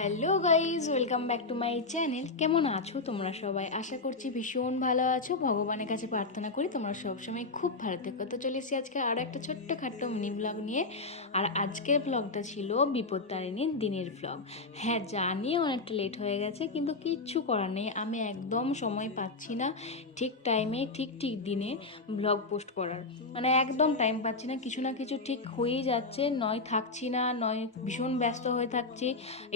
Hello guys, welcome back to my channel. কেমন আছো তোমরা সবাই? আশা করছি ভীষণ ভালো আছো। ভগবানের কাছে প্রার্থনা করি তোমরা সবসময় খুব ভালো থেকো। তো চলে এসেছি আজকে আরও একটা ছোট্ট খাট্ট মিনি ব্লগ নিয়ে। আর আজকের ব্লগটা ছিল বিপত্তারিণীর দিনের ব্লগ। হ্যাঁ, জানি অনেকটা লেট হয়ে গেছে, কিন্তু কিচ্ছু করার নেই। আমি একদম সময় পাচ্ছি না ঠিক টাইমে ঠিক দিনে ব্লগ পোস্ট করার। মানে একদম টাইম পাচ্ছি না, কিছু না কিছু ঠিক হয়েই যাচ্ছে। নয় থাকছি না, নয় ভীষণ ব্যস্ত হয়ে থাকছি,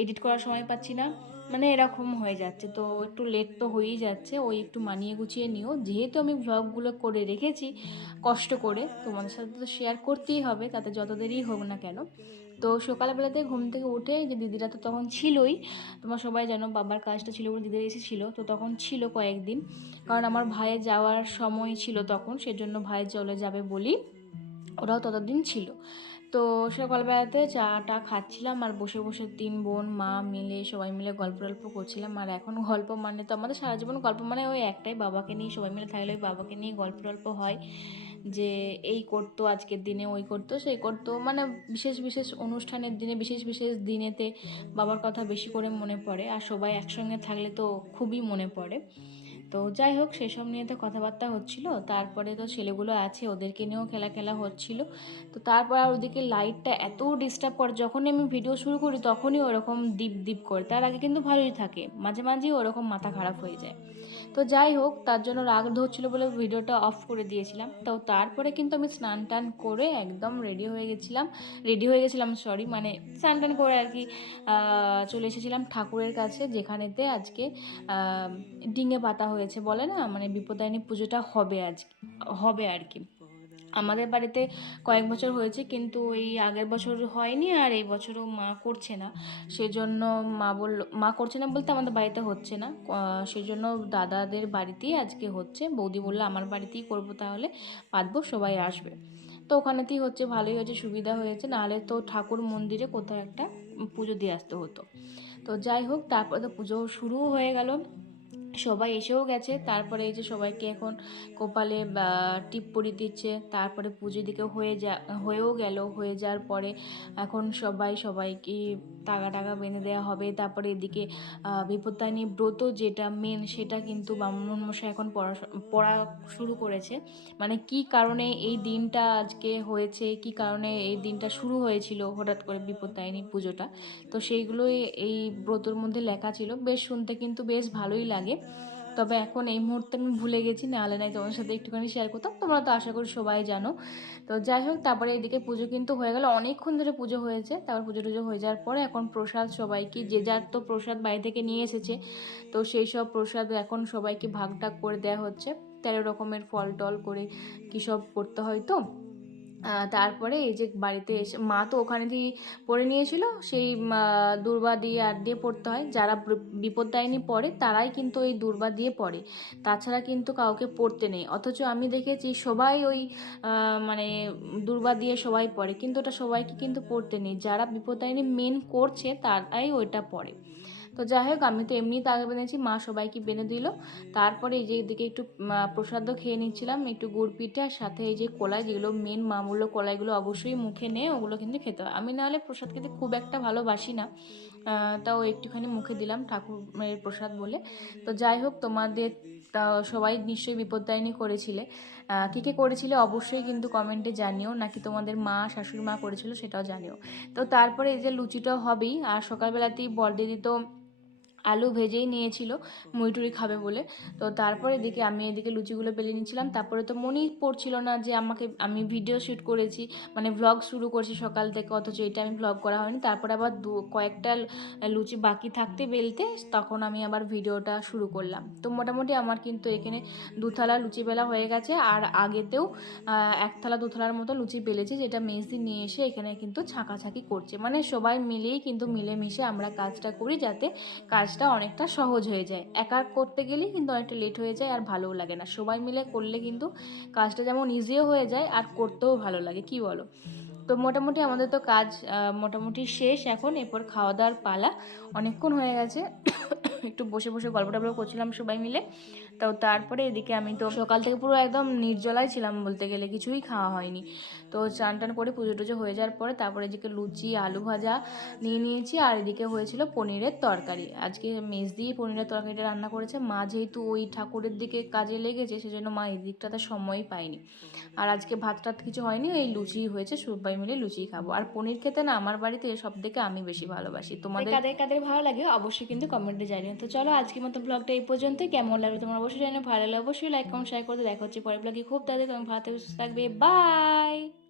এডিট করার সময় পাচ্ছি না, মানে এরকম হয়ে যাচ্ছে। তো একটু লেট তো হয়েই যাচ্ছে, ওই একটু মানিয়ে গুছিয়ে নিও। যেহেতু আমি ভ্লগগুলো করে রেখেছি কষ্ট করে, তোমাদের সাথে তো শেয়ার করতেই হবে, তাতে যত দেরি হোক না কেন। তো সকালবেলাতে ঘুম থেকে উঠে যে দিদিরা তো তখন ছিলই, তোমরা সবাই জানো বাবার কাজটা ছিল বলে দিদিরা এসেছিলো, তো তখন ছিল কয়েকদিন। কারণ আমার ভাইয়ের যাওয়ার সময় ছিল তখন, সেজন্য ভাই চলে যাবে বলি ওরাও ততদিন ছিল। তো সকালবেলাতে চাটা খাচ্ছিলাম আর বসে বসে তিন বোন মা মিলে সবাই মিলে গল্প টল্প করছিলাম। আর এখন গল্প মানে তো আমাদের সারা জীবন গল্প মানে ওই একটাই, বাবাকে নিয়ে সবাই মিলে থাকলে ওই বাবাকে নিয়ে গল্প টল্প হয়, যে এই করতো আজকের দিনে, ওই করতো সেই করতো, মানে বিশেষ বিশেষ অনুষ্ঠানের দিনে বিশেষ বিশেষ দিনেতে বাবার কথা বেশি করে মনে পড়ে। আর সবাই একসঙ্গে থাকলে তো খুবই মনে পড়ে। তো যাই হোক, সেসব নিয়ে তো কথাবার্তা হচ্ছিল। তারপরে তো ছেলেগুলো আছে, ওদেরকে নিয়েও খেলা খেলা হচ্ছিল। তো তারপর আর ওদিকে লাইটটা এত ডিস্টার্ব করে, যখনই আমি ভিডিও শুরু করি তখনই ওরকম ডিপ ডিপ করে। তার আগে কিন্তু ভালোই থাকে, মাঝে মাঝেই ওরকম মাথা খারাপ হয়ে যায়। তো যাই হোক, তার জন্য রাগ ধরছিল বলে ভিডিওটা অফ করে দিয়েছিলাম। তো তারপরে কিন্তু আমি স্নান টান করে একদম রেডি হয়ে গেছিলাম সরি, মানে স্নান টান করে আর কি চলে এসেছিলাম ঠাকুরের কাছে, যেখানেতে আজকে ডিঙে পাতা হয়েছে বলে না, মানে বিপদায়নী পুজোটা হবে আজকে, হবে আর কি। আমাদের বাড়িতে কয়েক বছর হয়েছে, কিন্তু এই আগের বছর হয়নি, আর এই বছরও মা করছে না। সেজন্য মা করছে না বলতে আমাদের বাড়িতে হচ্ছে না, সেজন্য দাদাদের বাড়িতেই আজকে হচ্ছে। বৌদি বললো আমার বাড়িতেই করবো, তাহলে পাতবো, সবাই আসবে। তো ওখানেতেই হচ্ছে, ভালোই হয়েছে, সুবিধা হয়েছে। নাহলে তো ঠাকুর মন্দিরে কোথাও একটা পুজো দিয়ে আসতে হতো। তো যাই হোক, তারপরে তো পুজো শুরুও হয়ে গেল, সবাই এসেও গেছে। তারপরে এই যে সবাইকে এখন কপালে টিপ পরিয়ে দিচ্ছে। তারপরে পুজো দিকে হয়েও গেল। হয়ে যাওয়ার পরে এখন সবাইকে টাকা টাকা বেঁধে দেওয়া হবে। তারপরে এদিকে বিপত্তারিণী ব্রত যেটা মেন, সেটা কিন্তু ব্রাহ্মণ মশাই এখন পড়া শুরু করেছে। মানে কি কারণে এই দিনটা আজকে হয়েছে, কি কারণে এই দিনটা শুরু হয়েছিল হঠাৎ করে বিপত্তারিণী পুজোটা, তো সেইগুলোই এই ব্রতর মধ্যে লেখা ছিল। বেশ শুনতে কিন্তু বেশ ভালোই লাগে। তবে এখন এই মুহূর্তে আমি ভুলে গেছি, নাহলে নাই তোমার সাথে একটুখানি শেয়ার করতাম, তোমরা তো আশা করি সবাই জানো। তো যাই হোক, তারপরে এদিকে পুজো কিন্তু হয়ে গেল, অনেকক্ষণ ধরে পুজো হয়েছে। তারপর পুজো টুজো হয়ে যাওয়ার পরে এখন প্রসাদ, সবাইকে যে যার তো প্রসাদ বাড়ি থেকে নিয়ে এসেছে, তো সেই সব প্রসাদ এখন সবাইকে ভাগ টাগ করে দেওয়া হচ্ছে। 13 রকমের ফল টল করে কী সব করতে হয়। তো তারপরে এই যে বাড়িতে এসে মা তো ওখানে দিয়ে পড়ে নিয়েছিল, সেই দুর্বা দিয়ে আর দিয়ে পড়তে হয়। যারা বিপদদায়িনী পড়ে তারাই কিন্তু ওই দুর্বা দিয়ে পড়ে, তাছাড়া কিন্তু কাউকে পড়তে নেই। অথচ আমি দেখেছি সবাই ওই মানে দুর্বা দিয়ে সবাই পড়ে, কিন্তু ওটা সবাইকে কিন্তু পড়তে নেই। যারা বিপদদায়িনী মেন করছে তারাই ওইটা পড়ে। তো যাই হোক, আমি তো এমনি তাকে বেঁধেছি, মা সবাইকে বেঁধে দিল। তারপরে এই যে এদিকে একটু প্রসাদও খেয়ে নিচ্ছিলাম, একটু গুড় পিঠে, আর সাথে এই যে কলাই, যেগুলো মেন মা বললো কলাইগুলো অবশ্যই মুখে নে, ওগুলো কিন্তু খেতে হয়। আমি নাহলে প্রসাদ খেতে খুব একটা ভালোবাসি না, তাও একটুখানি মুখে দিলাম ঠাকুরের প্রসাদ বলে। তো যাই হোক, তোমাদের তা সবাই নিশ্চয়ই বিপদদায়িনী করেছিলে, কে কে করেছিলে অবশ্যই কিন্তু কমেন্টে জানিও, নাকি তোমাদের মা শাশুড়ি মা করেছিল সেটাও জানিও। তো তারপরে এই যে লুচিটাও হবেই, আর সকালবেলাতেই বড়দিদি তো আলু ভেজেই নিয়েছিল মুড়িটুড়ি খাবে বলে। তো তারপরে এদিকে লুচিগুলো বেলে নিচ্ছিলাম। তারপরে তো মনেই পড়ছিল না যে আমি ভিডিও শ্যুট করেছি, মানে ভ্লগ শুরু করছি সকাল থেকে, অথচ এটা আমি ভ্লগ করা হয়নি। তারপরে আবার কয়েকটা লুচি বাকি থাকতে বেলতে, তখন আমি আবার ভিডিওটা শুরু করলাম। তো মোটামুটি আমার কিন্তু এখানে 2 থালা লুচি বেলা হয়ে গেছে, আর আগেতেও 1 থালা 2 থালার মতো লুচি বেলেছে, যেটা মেজদি নিয়ে এসে এখানে কিন্তু ছাঁকাছাঁকি করছে। মানে সবাই মিলেই কিন্তু মিলেমিশে আমরা কাজটা করি, যাতে কাজটা অনেকটা সহজ হয়ে যায়। একা করতে গেলেই কিন্তু অনেকটা লেট হয়ে যায়, আর ভালোও লাগে না। সবাই মিলে করলে কিন্তু কাজটা যেমন ইজিও হয়ে যায়, আর করতেও ভালো লাগে, কি বলো? তো মোটামুটি আমাদের তো কাজ মোটামুটি শেষ এখন, এরপর খাওয়া দাওয়ার পালা। অনেকক্ষণ হয়ে গেছে, একটু বসে বসে গল্প টল্প করছিলাম সবাই মিলে। তো তারপরে এদিকে আমি তো সকাল থেকে পুরো একদম নির্জলাই ছিলাম বলতে গেলে, কিছুই খাওয়া হয়নি। তো চান টান করে পুজো টুজো হয়ে যাওয়ার পরে তারপরে এদিকে লুচি আলু ভাজা নিয়ে নিয়েছি, আর এদিকে হয়েছিল পনিরের তরকারি। আজকে মেজ দিয়ে পনিরের তরকারিটা রান্না করেছে মা, যেহেতু ওই ঠাকুরের দিকে কাজে লেগেছে সেজন্য মা এই দিকটাতে সময়ই পায়নি। আর আজকে ভাত টাত কিছু হয়নি, এই লুচি হয়েছে, সবাই মিলে লুচি খাবো। আর পনির খেতে না আমার বাড়িতে সব থেকে আমি বেশি ভালোবাসি। তোমাদের কাদের কাদের ভালো লাগে অবশ্যই কিন্তু কমেন্টে জানিও। তো চলো আজকের মতো ব্লগটা এই পর্যন্তই। কেমন লাগবে তোমার অবশ্যই জানিও, ভালো লাগলে অবশ্যই লাইক কমেন্ট শেয়ার করতে। দেখা হচ্ছে পরের ব্লগে খুব তাড়াতাড়ি। তোমার ভালো থাকবে, সুস্থ থাকবে, বাই।